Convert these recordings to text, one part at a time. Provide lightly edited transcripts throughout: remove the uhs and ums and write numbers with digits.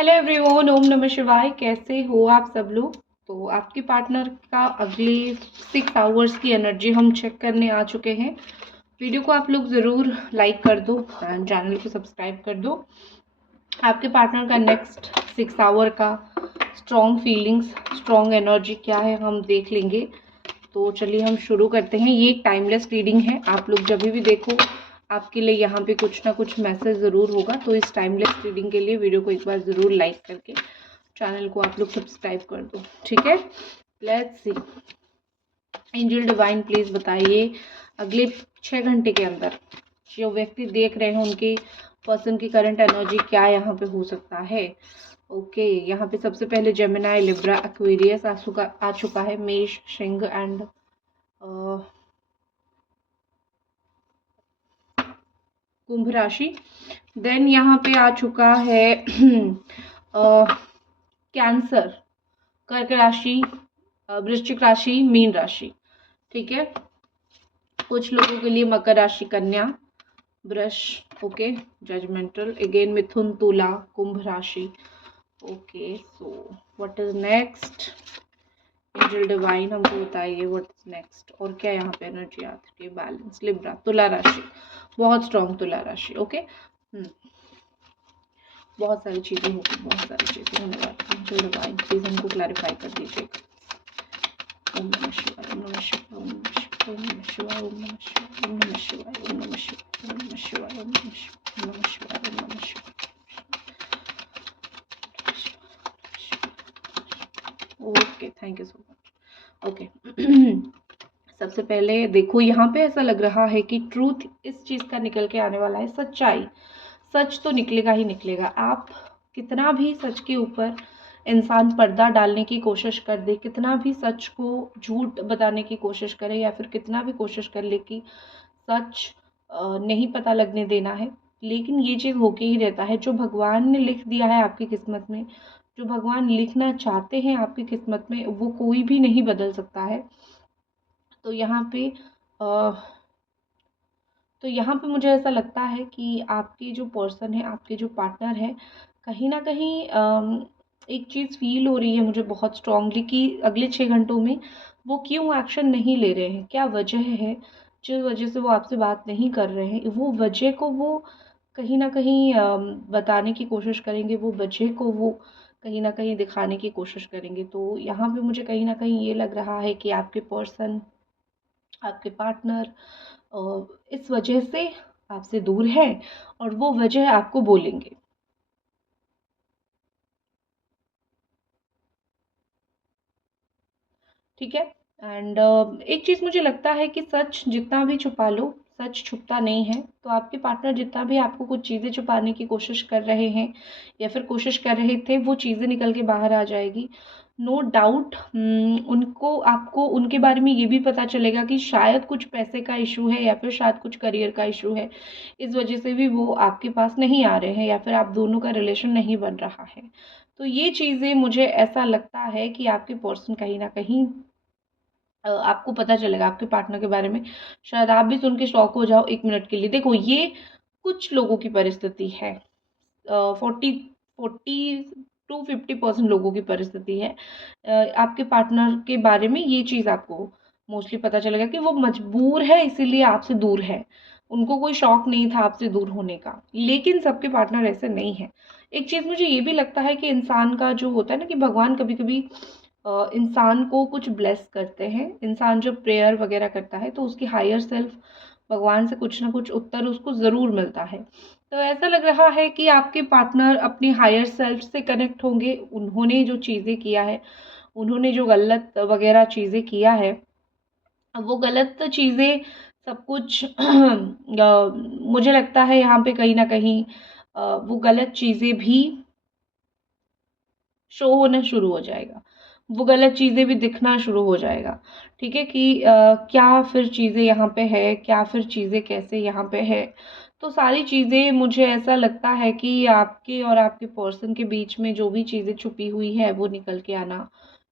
Hello everyone, ओम नमः शिवाय। कैसे हो आप सब लोग। तो आपके पार्टनर का अगले 6 आवर्स की एनर्जी हम चेक करने आ चुके हैं। वीडियो को आप लोग ज़रूर लाइक कर दो एंड चैनल को सब्सक्राइब कर दो। आपके पार्टनर का नेक्स्ट 6 आवर का स्ट्रॉन्ग फीलिंग्स, स्ट्रॉन्ग एनर्जी क्या है हम देख लेंगे। तो चलिए हम शुरू करते हैं। ये एक टाइमलेस रीडिंग है। आप लोग जब भी देखो आपके लिए यहाँ पे कुछ ना कुछ मैसेज ज़रूर होगा। तो इस टाइमलेस रीडिंग के लिए वीडियो को एक बार ज़रूर लाइक करके चैनल को आप लोग सब्सक्राइब कर दो, ठीक है। Let's see. Angel divine please बताइए अगले 6 घंटे के अंदर जो व्यक्ति देख रहे हैं उनके पर्सन की करंट एनर्जी क्या यहाँ पे हो सकता है। ओके, यहाँ पे सबसे पहले जेमिनाई, लिब्रा, एक्वेरियस आ चुका है। मेष, सिंह एंड कुंभ राशि। देन यहाँ पे आ चुका है कैंसर, कर्क राशि, वृश्चिक राशि, मीन राशि, ठीक है। कुछ लोगों के लिए मकर राशि, कन्या, वृष, ओके, जजमेंटल, अगेन मिथुन, तुला, कुंभ राशि। Okay, so what is next. Angel divine हमको बताइए व्हाट इज नेक्स्ट और क्या यहाँ पे एनर्जी आती है। बैलेंस, लिब्रा, तुला राशि, बहुत स्ट्रॉन्ग तुला राशि। ओके, बहुत सारी चीज़ें होगी, बहुत सारी चीज़ें होने वाली हैं। एंजल डिवाइन प्लीज हमको क्लैरिफाई कर दीजिएगा। ओम नमः शिवाय, ओम नमः शिवाय, ओम नमः शिवाय, ओम नमः शिवाय, ओम नमः शिवाय, ओम नमः शिवाय, ओम नमः शिवाय, ओम नमः शिवाय, ओम नमः शिवाय, ओम नमः शिवाय। Okay, thank you so much. Okay, सबसे पहले देखो यहाँ पे ऐसा लग रहा है कि ट्रूथ इस चीज़ का निकल के आने वाला है। सच्चाई, सच तो निकलेगा ही निकलेगा। आप कितना भी सच के ऊपर इंसान पर्दा डालने की कोशिश कर दे, कितना भी सच को झूठ बताने की कोशिश करे, या फिर कितना भी कोशिश कर ले कि सच नहीं पता लगने देना है, लेकिन ये चीज़ होके ही रहता है। जो भगवान ने लिख दिया है आपकी किस्मत में, जो भगवान लिखना चाहते हैं आपकी किस्मत में, वो कोई भी नहीं बदल सकता है। तो यहाँ पे मुझे ऐसा लगता है कि आपके जो पर्सन है, आपके जो पार्टनर है, कहीं ना कहीं एक चीज़ फील हो रही है मुझे बहुत स्ट्रांगली कि अगले 6 घंटों में वो क्यों एक्शन नहीं ले रहे हैं, क्या वजह है जिस वजह से वो आपसे बात नहीं कर रहे हैं। वो वजह को वो कहीं ना कहीं बताने की कोशिश करेंगे, वो वजह को वो कहीं ना कहीं दिखाने की कोशिश करेंगे। तो यहाँ पे मुझे कहीं ना कहीं ये लग रहा है कि आपके पर्सन, आपके पार्टनर इस वजह से आपसे दूर है और वो वजह आपको बोलेंगे, ठीक है। एंड एक चीज़ मुझे लगता है कि सच जितना भी छुपा लो, सच छुपता नहीं है। तो आपके पार्टनर जितना भी आपको कुछ चीज़ें छुपाने की कोशिश कर रहे हैं या फिर कोशिश कर रहे थे, वो चीज़ें निकल के बाहर आ जाएगी। नो डाउट उनको, आपको उनके बारे में ये भी पता चलेगा कि शायद कुछ पैसे का इशू है या फिर शायद कुछ करियर का इशू है। इस वजह से भी वो आपके पास नहीं आ रहे हैं या फिर आप दोनों का रिलेशन नहीं बन रहा है। तो ये चीज़ें मुझे ऐसा लगता है कि आपके पर्सन कहीं ना कहीं आपको पता चलेगा आपके पार्टनर के बारे में। शायद आप भी सुन के शॉक हो जाओ 1 मिनट के लिए। देखो, ये कुछ लोगों की परिस्थिति है, 40 टू 50% लोगों की परिस्थिति है। आपके पार्टनर के बारे में ये चीज़ आपको मोस्टली पता चलेगा कि वो मजबूर है, इसीलिए आपसे दूर है। उनको कोई शौक नहीं था आपसे दूर होने का, लेकिन सबके पार्टनर ऐसे नहीं है। एक चीज़ मुझे ये भी लगता है कि इंसान का जो होता है ना, कि भगवान कभी कभी इंसान को कुछ ब्लेस करते हैं। इंसान जब प्रेयर वगैरह करता है तो उसकी हायर सेल्फ भगवान से कुछ ना कुछ उत्तर उसको ज़रूर मिलता है। तो ऐसा लग रहा है कि आपके पार्टनर अपनी हायर सेल्फ से कनेक्ट होंगे। उन्होंने जो चीज़ें किया है, उन्होंने जो गलत वगैरह चीज़ें किया है, वो गलत चीज़ें सब कुछ मुझे लगता है यहाँ पे कहीं ना कहीं वो गलत चीज़ें भी शो होना शुरू हो जाएगा, वो गलत चीज़ें भी दिखना शुरू हो जाएगा, ठीक है। कि क्या फिर चीज़ें यहाँ पे है, क्या फिर चीज़ें कैसे यहाँ पे है। तो सारी चीज़ें मुझे ऐसा लगता है कि आपके और आपके पर्सन के बीच में जो भी चीज़ें छुपी हुई है वो निकल के आना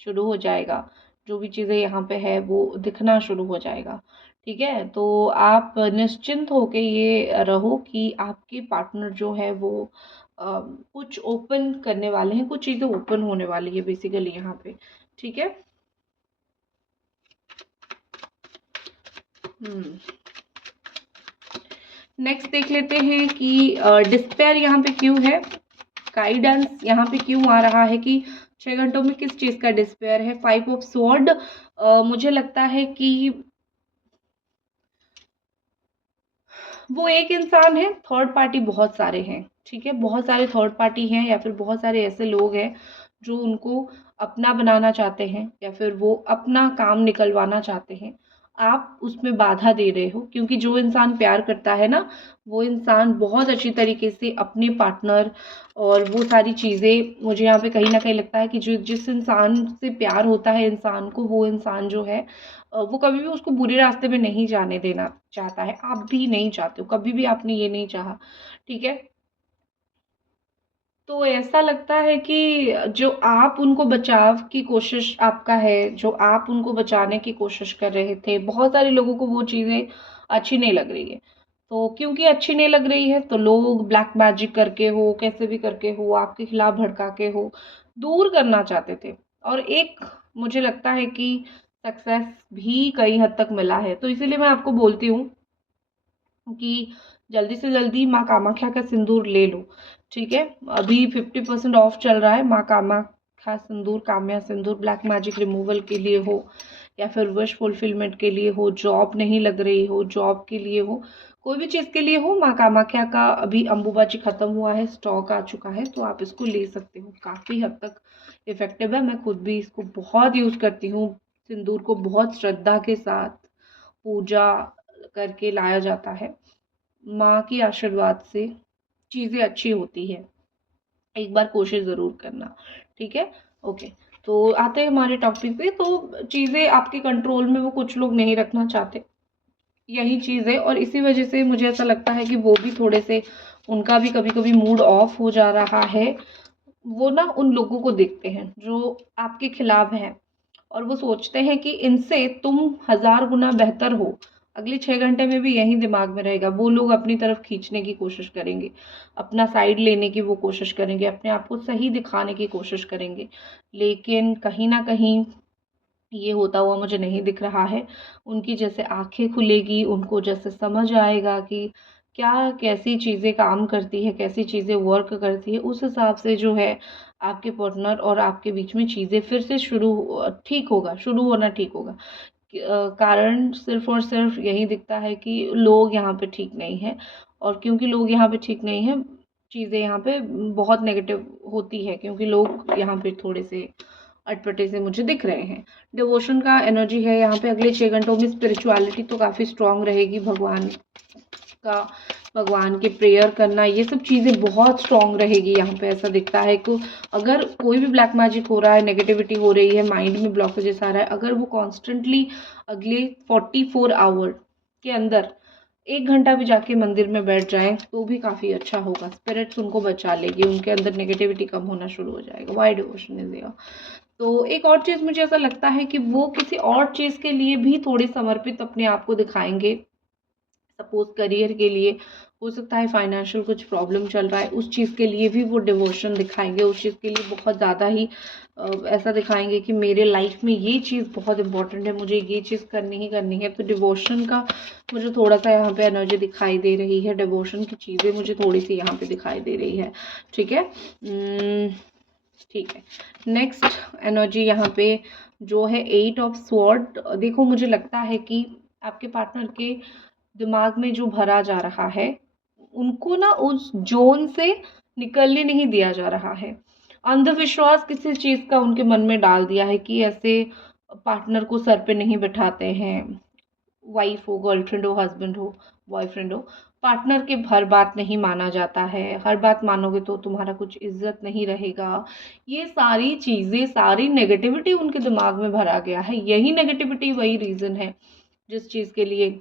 शुरू हो जाएगा। जो भी चीज़ें यहाँ पे है वो दिखना शुरू हो जाएगा, ठीक है। तो आप निश्चिंत होके ये रहो कि आपके पार्टनर जो है वो कुछ ओपन करने वाले हैं, कुछ चीज़ें ओपन होने वाली है बेसिकली यहाँ पे। ठीक है। नेक्स्ट देख लेते हैं कि डिस्पेयर यहाँ पे क्यों है, गाइडेंस यहाँ पे क्यों आ रहा है कि 6 घंटों में किस चीज़ का डिस्पेयर है। 5 ऑफ स्वॉर्ड, मुझे लगता है कि वो एक इंसान है, थर्ड पार्टी बहुत सारे हैं। ठीक है, बहुत सारे थर्ड पार्टी हैं या फिर बहुत सारे ऐसे लोग हैं जो उनको अपना बनाना चाहते हैं या फिर वो अपना काम निकलवाना चाहते हैं। आप उसमें बाधा दे रहे हो, क्योंकि जो इंसान प्यार करता है ना, वो इंसान बहुत अच्छी तरीके से अपने पार्टनर और वो सारी चीज़ें, मुझे यहाँ पे कहीं ना कहीं लगता है कि जो जिस इंसान से प्यार होता है इंसान को, वो इंसान जो है वो कभी भी उसको बुरे रास्ते में नहीं जाने देना चाहता है। आप भी नहीं चाहते हो, कभी भी आपने ये नहीं चाहा। ठीक है। तो ऐसा लगता है कि जो आप उनको बचाव की कोशिश आपका है, जो आप उनको बचाने की कोशिश कर रहे थे, बहुत सारे लोगों को वो चीज़ें अच्छी नहीं लग रही है। तो क्योंकि अच्छी नहीं लग रही है तो लोग ब्लैक मैजिक करके हो, कैसे भी करके हो, आपके खिलाफ भड़का के हो, दूर करना चाहते थे। और एक मुझे लगता है कि सक्सेस भी कई हद तक मिला है। तो इसीलिए मैं आपको बोलती हूँ कि जल्दी से जल्दी माँ कामाख्या का सिंदूर ले लो। ठीक है, अभी 50% ऑफ चल रहा है। माँ कामाख्या सिंदूर, काम्या सिंदूर, ब्लैक मैजिक रिमूवल के लिए हो या फिर विश फुलफिलमेंट के लिए हो, जॉब नहीं लग रही हो, जॉब के लिए हो, कोई भी चीज़ के लिए हो, माँ कामाख्या का अभी अंबुबाची खत्म हुआ है, स्टॉक आ चुका है, तो आप इसको ले सकते हो। काफ़ी हद तक इफेक्टिव है, मैं खुद भी इसको बहुत यूज़ करती हूँ। सिंदूर को बहुत श्रद्धा के साथ पूजा करके लाया जाता है। माँ की आशीर्वाद से चीज़ें अच्छी होती है। एक बार कोशिश ज़रूर करना। ठीक है। ओके। तो आते हैं हमारे टॉपिक पे। तो चीज़ें आपके कंट्रोल में वो कुछ लोग नहीं रखना चाहते, यही चीज़ है। और इसी वजह से मुझे ऐसा लगता है कि वो भी थोड़े से, उनका भी कभी कभी मूड ऑफ हो जा रहा है। वो ना उन लोगों को देखते हैं जो आपके खिलाफ हैं और वो सोचते हैं कि इनसे तुम 1000 गुना बेहतर हो। अगले 6 घंटे में भी यही दिमाग में रहेगा। वो लोग अपनी तरफ खींचने की कोशिश करेंगे, अपना साइड लेने की वो कोशिश करेंगे, अपने आप को सही दिखाने की कोशिश करेंगे, लेकिन कहीं ना कहीं ये होता हुआ मुझे नहीं दिख रहा है। उनकी जैसे आंखें खुलेगी, उनको जैसे समझ आएगा कि क्या कैसी चीज़ें काम करती है, कैसी चीज़ें वर्क करती है, उस हिसाब से जो है आपके पार्टनर और आपके बीच में चीज़ें फिर से ठीक होगा, शुरू होना ठीक होगा। कारण सिर्फ और सिर्फ यही दिखता है कि लोग यहाँ पे ठीक नहीं हैं। और क्योंकि लोग यहाँ पे ठीक नहीं हैं, चीज़ें यहाँ पे बहुत नेगेटिव होती है, क्योंकि लोग यहाँ पे थोड़े से अटपटे से मुझे दिख रहे हैं। डिवोशन का एनर्जी है यहाँ पे। अगले 6 घंटों में स्पिरिचुअलिटी तो काफ़ी स्ट्रांग रहेगी। का भगवान के प्रेयर करना, ये सब चीज़ें बहुत स्ट्रांग रहेगी यहाँ पे। ऐसा दिखता है कि अगर कोई भी ब्लैक मैजिक हो रहा है, नेगेटिविटी हो रही है, माइंड में ब्लॉकेजेस आ रहा है, अगर वो कॉन्स्टेंटली अगले 44 आवर के अंदर 1 घंटा भी जाके मंदिर में बैठ जाएं तो भी काफ़ी अच्छा होगा। स्पिरिट्स उनको बचा लेगी, उनके अंदर नेगेटिविटी कम होना शुरू हो जाएगा। Why devotion is there. तो एक और चीज़ मुझे ऐसा लगता है कि वो किसी और चीज़ के लिए भी थोड़े समर्पित अपने आप को दिखाएंगे। सपोज करियर के लिए हो सकता है, फाइनेंशियल कुछ प्रॉब्लम चल रहा है, उस चीज़ के लिए भी वो डिवोशन दिखाएंगे। उस चीज़ के लिए बहुत ज़्यादा ही ऐसा दिखाएंगे कि मेरे लाइफ में ये चीज़ बहुत इंपॉर्टेंट है, मुझे ये चीज़ करनी ही करनी है। तो डिवोशन का मुझे थोड़ा सा यहाँ पे एनर्जी दिखाई दे रही है। डिवोशन की चीज़ें मुझे थोड़ी सी यहाँ पे दिखाई दे रही है। ठीक है। ठीक है। नेक्स्ट एनर्जी यहाँ पे जो है 8 ऑफ स्वॉर्ड। देखो, मुझे लगता है कि आपके पार्टनर के दिमाग में जो भरा जा रहा है, उनको ना उस जोन से निकलने नहीं दिया जा रहा है। अंधविश्वास किसी चीज़ का उनके मन में डाल दिया है कि ऐसे पार्टनर को सर पे नहीं बिठाते हैं। वाइफ हो, गर्लफ्रेंड हो, हस्बैंड हो, बॉयफ्रेंड हो, पार्टनर के हर बात नहीं माना जाता है। हर बात मानोगे तो तुम्हारा कुछ इज्जत नहीं रहेगा। ये सारी चीज़ें, सारी नेगेटिविटी उनके दिमाग में भरा गया है। यही नेगेटिविटी वही रीज़न है जिस चीज़ के लिए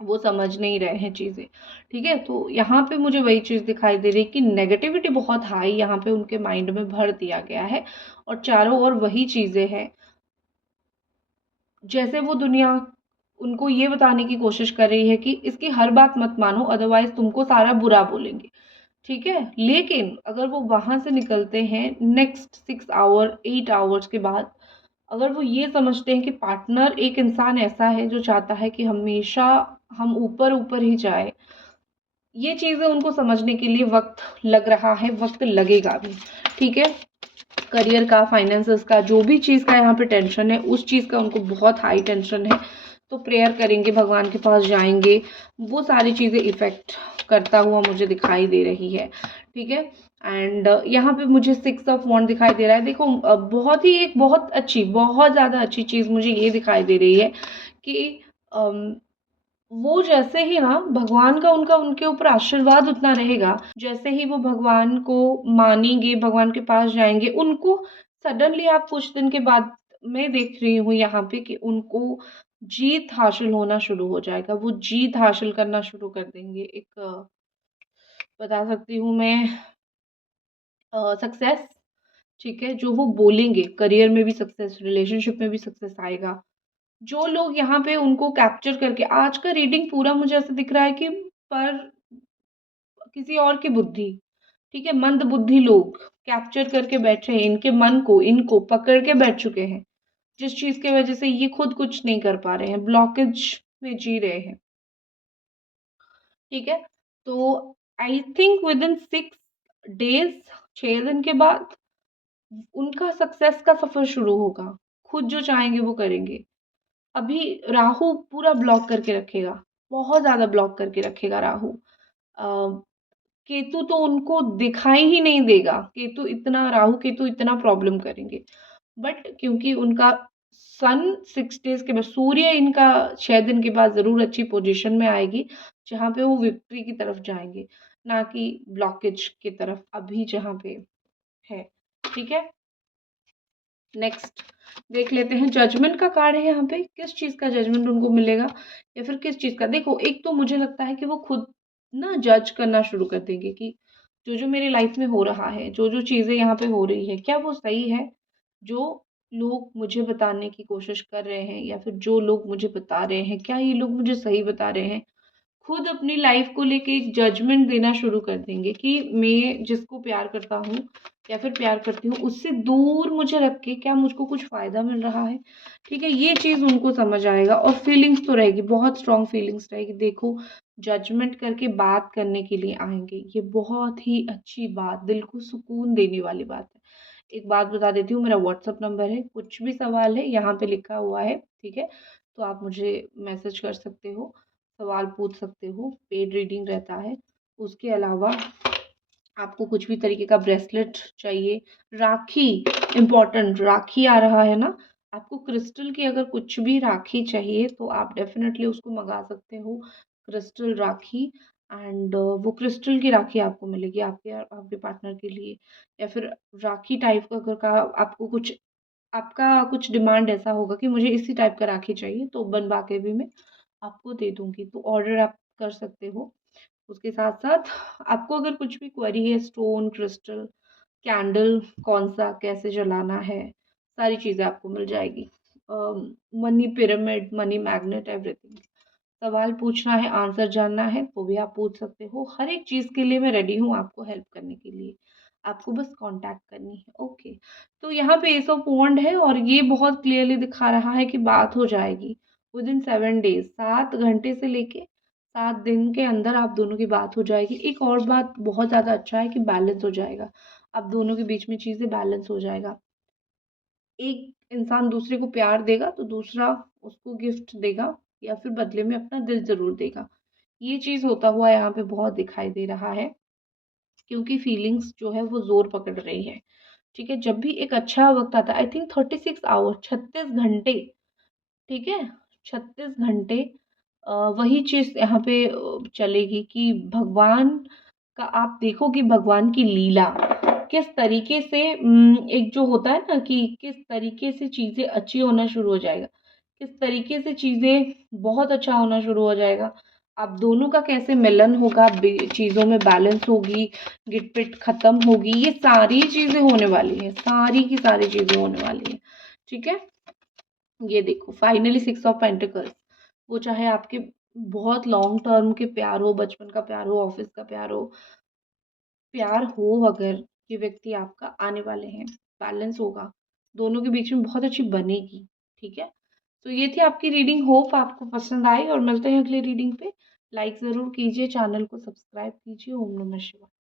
वो समझ नहीं रहे हैं चीज़ें। ठीक है। तो यहाँ पे मुझे वही चीज़ दिखाई दे रही है कि नेगेटिविटी बहुत हाई यहाँ पे उनके माइंड में भर दिया गया है और चारों ओर वही चीज़ें हैं। जैसे वो दुनिया उनको ये बताने की कोशिश कर रही है कि इसकी हर बात मत मानो, अदरवाइज तुमको सारा बुरा बोलेंगे। ठीक है। लेकिन अगर वो वहां से निकलते हैं नेक्स्ट 6 आवर 8 आवर्स के बाद, अगर वो ये समझते हैं कि पार्टनर एक इंसान ऐसा है जो चाहता है कि हमेशा हम ऊपर ऊपर ही जाए, ये चीजें उनको समझने के लिए वक्त लग रहा है, वक्त लगेगा भी। ठीक है। करियर का, फाइनेंसेस का, जो भी चीज़ का यहाँ पे टेंशन है, उस चीज़ का उनको बहुत हाई टेंशन है। तो प्रेयर करेंगे, भगवान के पास जाएंगे, वो सारी चीज़ें इफ़ेक्ट करता हुआ मुझे दिखाई दे रही है। ठीक है। एंड यहाँ पे मुझे 6 ऑफ वॉन्ड दिखाई दे रहा है। देखो बहुत ही एक बहुत अच्छी, बहुत ज़्यादा अच्छी चीज़ मुझे ये दिखाई दे रही है कि वो जैसे ही ना भगवान का उनका उनके ऊपर आशीर्वाद उतना रहेगा, जैसे ही वो भगवान को मानेंगे, भगवान के पास जाएंगे, उनको सडनली आप कुछ दिन के बाद, मैं देख रही हूँ यहाँ पे कि उनको जीत हासिल होना शुरू हो जाएगा, वो जीत हासिल करना शुरू कर देंगे। एक बता सकती हूँ मैं सक्सेस। ठीक है। जो वो बोलेंगे, करियर में भी सक्सेस, रिलेशनशिप में भी सक्सेस आएगा। जो लोग यहाँ पे उनको कैप्चर करके, आज का रीडिंग पूरा मुझे ऐसा दिख रहा है कि पर किसी और की बुद्धि, ठीक है, मंद बुद्धि लोग कैप्चर करके बैठे हैं, इनके मन को, इनको पकड़ के बैठ चुके हैं, जिस चीज की वजह से ये खुद कुछ नहीं कर पा रहे हैं, ब्लॉकेज में जी रहे हैं। ठीक है। तो I think with in 6 days, 6 दिन के बाद उनका सक्सेस का सफर शुरू होगा। खुद जो चाहेंगे वो करेंगे। अभी राहु पूरा ब्लॉक करके रखेगा, बहुत ज्यादा ब्लॉक करके रखेगा राहु। केतु तो उनको दिखाई ही नहीं देगा, केतु इतना, राहु केतु इतना प्रॉब्लम करेंगे। बट क्योंकि उनका सन 6 डेज के बाद, सूर्य इनका 6 दिन के बाद जरूर अच्छी पोजीशन में आएगी, जहाँ पे वो विक्ट्री की तरफ जाएंगे, ना कि ब्लॉकेज की तरफ अभी जहाँ पे है। ठीक है। नेक्स्ट देख लेते हैं, जजमेंट का कार्ड है यहाँ पे, किस चीज का जजमेंट उनको मिलेगा, या फिर किस चीज का। देखो एक तो मुझे लगता है कि वो खुद ना जज करना शुरू कर देंगे कि जो जो मेरी लाइफ में हो रहा है, जो जो चीजें यहाँ पे हो रही है, क्या वो सही है। जो लोग मुझे बताने की कोशिश कर रहे हैं, या फिर जो लोग मुझे बता रहे हैं, क्या ये लोग मुझे सही बता रहे हैं। खुद अपनी लाइफ को लेके एक जजमेंट देना शुरू कर देंगे कि मैं जिसको प्यार करता हूँ या फिर प्यार करती हूँ, उससे दूर मुझे रख के क्या मुझको कुछ फायदा मिल रहा है। ठीक है। ये चीज उनको समझ आएगा, और फीलिंग्स तो रहेगी, बहुत स्ट्रांग फीलिंग्स रहेगी। देखो जजमेंट करके बात करने के लिए आएंगे, ये बहुत ही अच्छी बात, दिल को सुकून देने वाली बात है। एक बात बता देती हूँ, मेरा व्हाट्सअप नंबर है, कुछ भी सवाल है यहाँ पे लिखा हुआ है। ठीक है। तो आप मुझे मैसेज कर सकते हो, सवाल पूछ सकते हो, पेड रीडिंग रहता है। उसके अलावा आपको कुछ भी तरीके का ब्रेसलेट चाहिए, राखी, इम्पोर्टेंट राखी आ रहा है ना, आपको क्रिस्टल की अगर कुछ भी राखी चाहिए तो आप डेफिनेटली उसको मंगा सकते हो, क्रिस्टल राखी। एंड वो क्रिस्टल की राखी आपको मिलेगी आपके आपके पार्टनर के लिए। या फिर राखी टाइप का अगर का आपको कुछ, आपका कुछ डिमांड ऐसा होगा कि मुझे इसी टाइप का राखी चाहिए, तो बनवा के भी मैं आपको दे दूंगी, तो ऑर्डर आप कर सकते हो। उसके साथ साथ आपको अगर कुछ भी क्वेरी है, स्टोन, क्रिस्टल, कैंडल कौन सा कैसे जलाना है, सारी चीज़ें आपको मिल जाएगी। Money pyramid, money magnet, everything. सवाल पूछना है, आंसर जानना है, वो भी आप पूछ सकते हो। हर एक चीज़ के लिए मैं रेडी हूँ आपको हेल्प करने के लिए, आपको बस कांटेक्ट करनी है। ओके। तो यहाँ पे एस ऑफ वॉन्ड है, और ये बहुत क्लियरली दिखा रहा है कि बात हो जाएगी विद इन 7 डेज, 7 घंटे से लेके 7 दिन के अंदर आप दोनों की बात हो जाएगी। एक और बात बहुत ज़्यादा अच्छा है कि बैलेंस हो जाएगा, आप दोनों के बीच में चीज़ें बैलेंस हो जाएगा। एक इंसान दूसरे को प्यार देगा तो दूसरा उसको गिफ्ट देगा, या फिर बदले में अपना दिल जरूर देगा। ये चीज होता हुआ यहाँ पे बहुत दिखाई दे रहा है, क्योंकि फीलिंग्स जो है वो जोर पकड़ रही है। ठीक है। जब भी एक अच्छा वक्त आता है, आई थिंक 36 आवर, 36 घंटे। ठीक है। 36 घंटे वही चीज यहाँ पे चलेगी कि भगवान का, आप देखो कि भगवान की लीला किस तरीके से, एक जो होता है ना कि किस तरीके से चीजें अच्छी होना शुरू हो जाएगा, किस तरीके से चीजें बहुत अच्छा होना शुरू हो जाएगा। आप दोनों का कैसे मिलन होगा, चीजों में बैलेंस होगी, गिटपिट खत्म होगी, ये सारी चीजें होने वाली है, सारी की सारी चीजें होने वाली है। ठीक है। ये देखो फाइनली 6 ऑफ पेंटिकल्स, वो चाहे आपके बहुत लॉन्ग टर्म के प्यार हो, बचपन का प्यार हो, ऑफिस का प्यार हो, प्यार हो, अगर ये व्यक्ति आपका आने वाले हैं, बैलेंस होगा, दोनों के बीच में बहुत अच्छी बनेगी। ठीक है, तो ये थी आपकी रीडिंग, होप आपको पसंद आई और मिलते हैं अगली रीडिंग पे। लाइक ज़रूर कीजिए, चैनल को सब्सक्राइब कीजिए। ओम नमः शिवाय।